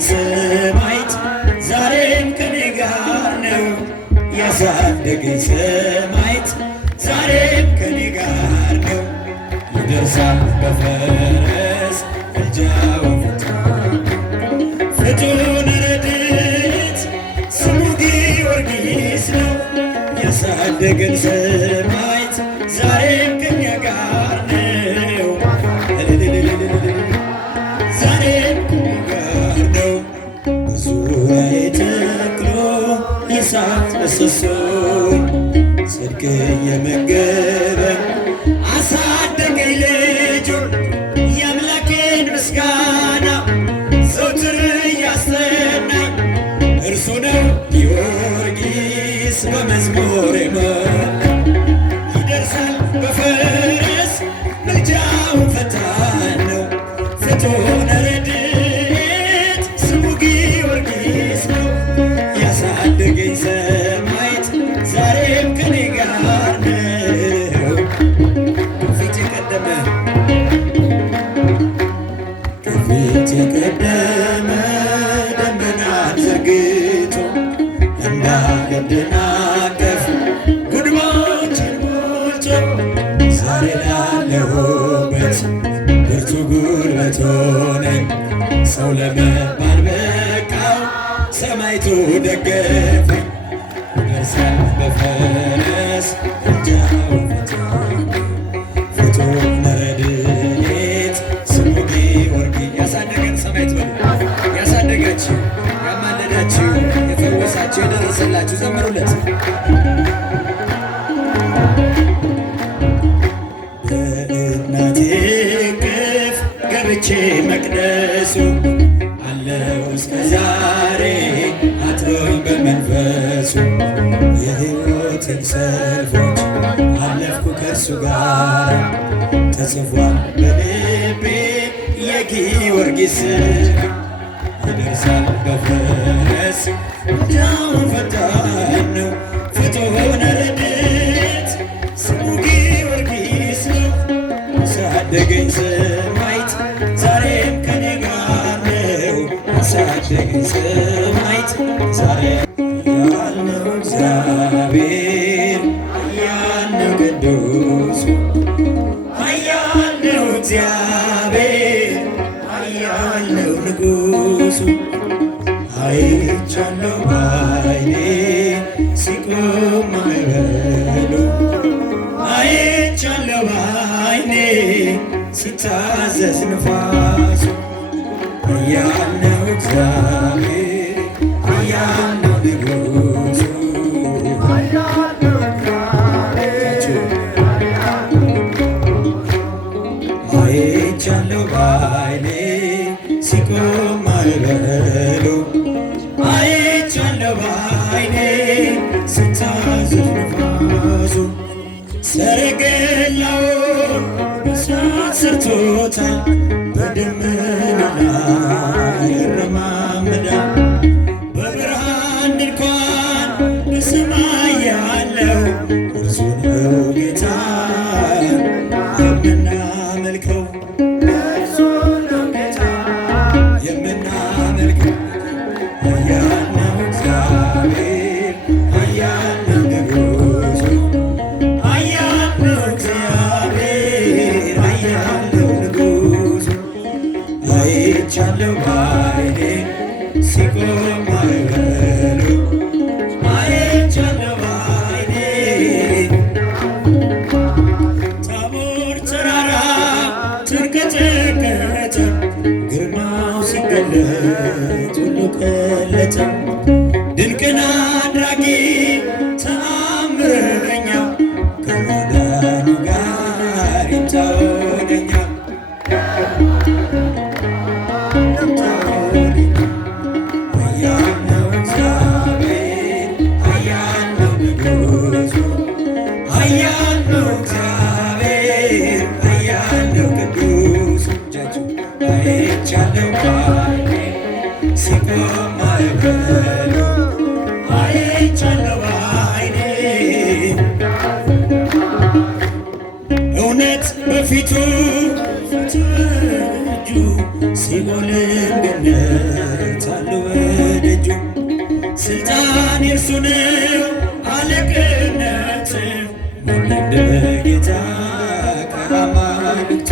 ሰማዕት ዛሬም ከኔ ጋር ነው። ያሳደገኝ ሰማዕት ዛሬም ከኔ ጋር ነው። ይደርሳል በፈረስ ምልጃው ፍቱን ረድኤት ስሙ ጊዮርጊስ ነው። ያሳደገን ሰማዕት ዛሬም ከኛ ጋር ነው። ዛሬም ከኛ ጋር ነው። በዙሪያዬ ተክሎ የእሳት ምሰሶ ጽድቅ እየመገበ አሳደገኝ ልጁን የአምላኬን ምስጋና ዘወትር እያሰናኝ እርሱ ነው ጊዮርጊስ በመዝሙር ይደርሳል በፈረስ ምልጃው ፈጣን ነው። ፍቱን ረድኤት ስሙ ጊዮርጊስ ነው። ያሳደገኝ ሰማዕት ዛሬም ከኔ ጋር ነው። ከፊት የቀደመ ደመናን ዘርግቶ እንዳልደናቀፍ ጉድጓዶችን ሞልቶ ዛሬ ላለሁበት ብርቱ ጉልበት ሆነኝ። ሰው ለመባል በቃው ሰማዕቱ ደገፈኝ። ይደርሳል በፈረስ ምልጃው ፍቱን ረድኤት ስሙ ጊዮርጊስ ያሳደገን ሰማዕት በሉ። ያሳደጋችሁ ያማለዳችሁ የፈወሳችሁ የደረሰላችሁ ዘምሩለት። በእናቴ እቅፍ ገብቼ መቅደሱ አለው እስከ ዛሬ አጥሮኝ በመንፈሱ የሕይወትን ሰልፎች አለፍኩ ከእሱ ጋር ተጽፏል በልቤ የጊዮርጊስ ይደርሳል በፈረስ ምልጃው ፈጣን ነው። ፍቱን ረድኤት ስሙ ጊዮርጊስ ነው። ያሳደገኝ ሰማዕት ዛሬም ከኔ ጋር ነው። ያሳደገኝ ሰማዕት ዛሬም ያለው እግዚአብሔር ኃያል ነው ቅዱስ ኃያል ነው እግዚአብሔር ኃያል ነው ንጉሡ አይቻለሁ ባይኔ ሲቆም ማዕበሉ አይቻለሁ ባይኔ ሲታዘዝ ንፋሱ ኃያል ነው እግዚአብሔር ኃያል ነው ንጉሡ አይቻለሁ ባይኔ ሲቆም ማዕበሉ አይቻለሁ ባይኔ ሲታዘዝ ንፋሱ ሰረገላውን በእሳት ሰርቶታል በደመና ላይ ይረማመዳል። በብርሃን ድንኳን በሰማይ ያለው እርሱ ነው ጌታ የምናመልከው እርሱ ነው ጌታ የምናመልከው ኃያል ነው እግዚአብሔር ኃያል ነው ንጉሡ ኃያል ነው እግዚአብሔር ኃያል ነው ንጉሡ አይቻለሁ ባይኔ ሲቆም ማዕበሉ አይቻለሁ ባይኔ ታቦር ተራራ ተንቀጠቀጠ ግርማው ሲገለጥ ሁሉ ቀለጠ። ድንቅን አድራጊ ተአምረኛ ከማዳኑ ጋር ይታወቀኛ ኃያል ነው እግዚአብሔር ኃያል ነው ንጉሡ ኃያል ነው እግዚአብሔር ኃያል ነው ቅዱስ አይቻለሁ ባይኔ የእርሱ ነው አለቅነት እንደ ጌታ ከአማልክቱ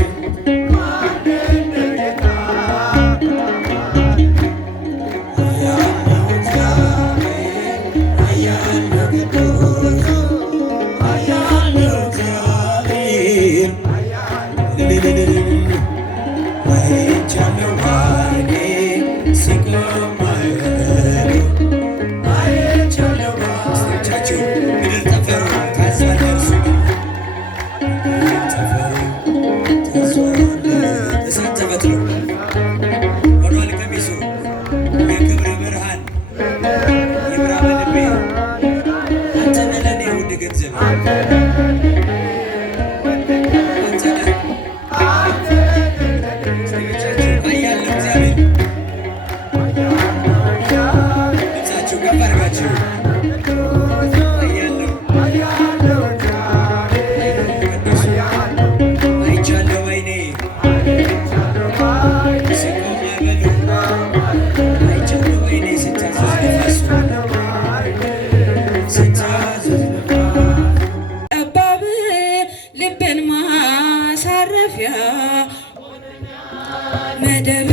መደብ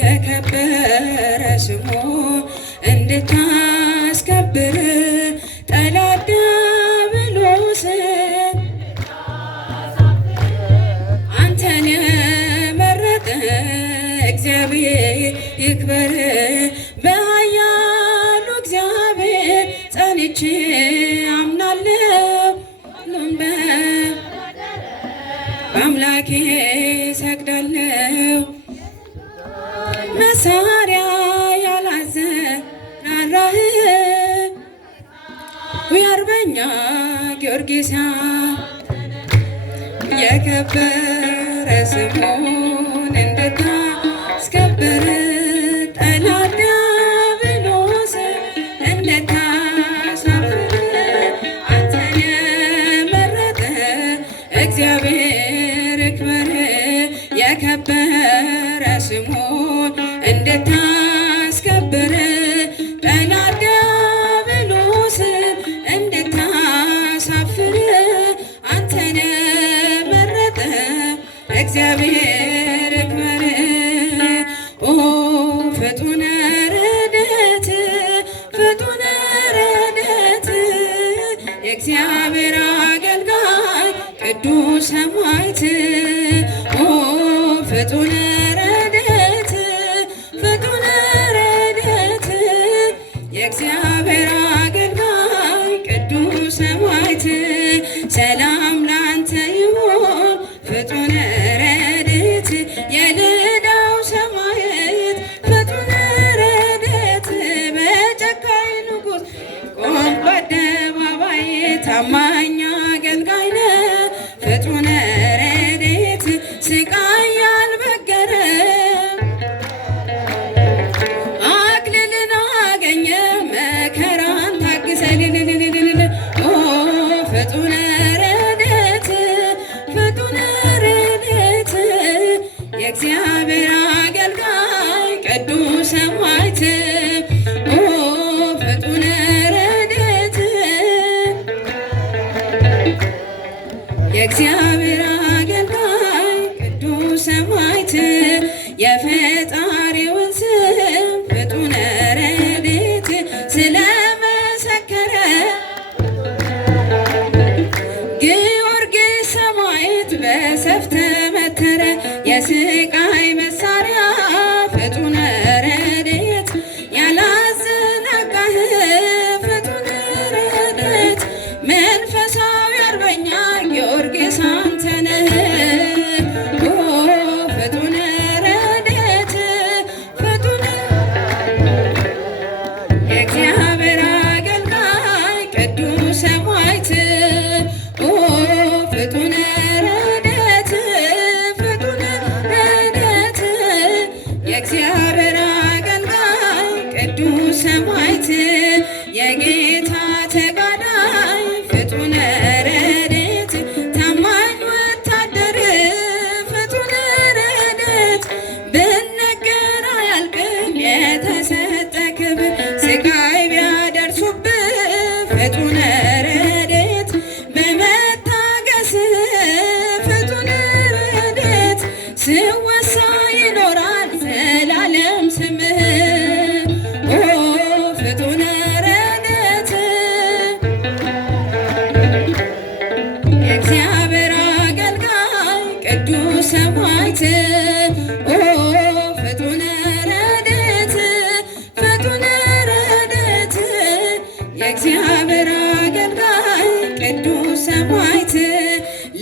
የከበረ ስሙ እንድታስከብር ጠላት ዲያብሎስን አንተን የመረጠ እግዚአብሔር ይክበር። በኃያሉ እግዚአብሔር ጸንቼ አምናለሁ። በአምላኬ ሰግዳለሁ። መሳሪያ ያላዘራራህ የአርበኛ ጊዮርጊስ የከበረ ስሙን እንድታስከብር ጠላት ዲያብሎስን እንድታሳፍር አንተን የመረጠ እግዚአብሔር ይክበር። የከበረ ስሙን እንድታስከብር ጠላት ዲያብሎስን እንድታሳፍር አንተን የመረጠ እግዚአብሔር ይክበር። ኦ ፍጡነ ረድኤት ፍጡነ ረድኤት የእግዚአብሔር አገልጋይ ቅዱስ ሰማዕት ኦ ፍጡነ ረድኤት ፍጡነ ረድኤት የእግዚአብሔር አገልጋይ ቅዱስ ሰማዕት ሰላም ላንተ ይሁን ፍጡነ ረድኤት የልዳው ሰማዕት ፍጡነ ረድኤት በጨካኝ ንጉሥ ቆምክ በአደባባይ ታማኝ አገልጋይ ነህ ፍጡነ ረድኤት ስቃይ ያልበገረ አክሊልን አገኘ መከራን ታግሰ ኦ ፍጡነ ረድኤት ፍጡነ ረድኤት የእግዚአብሔር አገልጋይ ቅዱስ ሰማዕት ኦ ፍጡነ ረድኤት የእግዚአብሔር አገልጋይ ቅዱስ ሰማዕት የፈጣሪውን ስም ፍጡነ ረድኤት ስለመሰከረ ጊዮርጊስ ሰማዕት በሰይፍ ተመተረ። የስቃይ መሳሪያ ፍጡነ ረድኤት ያላዘናጋህ ፍጡነ ረድኤት መንፈሳዊ አርበኛ ጊዮርጊስ አንተ ነህ። ኦ ፍጡነ ረድኤት ፍጡነ የእግዚአብሔር አገልጋይ ቅዱስ ሰማዕት ኦ ፍጡነ ረድኤት ፍጡነ ረድኤት የእግዚአብሔር አገልጋይ ቅዱስ ሰማዕት የጌታ ተጋዳይ ፍጡነ ረድኤት በመታገስ ፍጡነ ረድኤት ስወሳ ይኖራል ዘላለም ስምህ ኦ ፍጡነ ረድኤት የእግዚአብሔር አገልጋይ ቅዱስ ሰማዕት ኦ ፍጡነ ረድኤት ፍጡነ ረድኤት የእግዚአብሔር አገልጋይ ቅዱስ ሰማዕት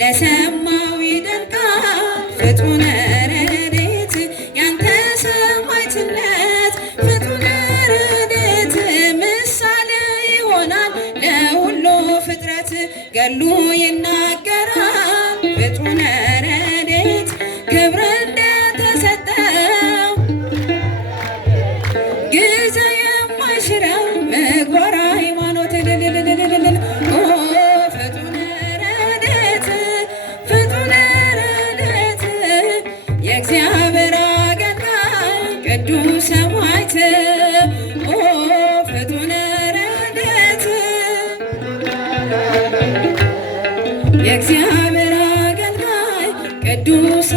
ለሰማው ይደንቃል ፍጡነ ረድኤት ያንተ ሰማዕትነት ፍጡነ ረድኤት ምሳሌ ይሆናል ለሁሉ ፍጥረት ገድሉ ይናገራል ፍጡነ ረድኤት ክብር እንደተሰጠው ጊዜ የማይሽረው ምግባር ሃይማኖት ኦ ፍጡነ ረድኤት ፍጡነ ረድኤት የእግዚአብሔር አገልጋይ ቅዱስ ሰማዕት ኦ ፍጡነ ረድኤት የእግዚአብሔር አገልጋይ ቅዱስ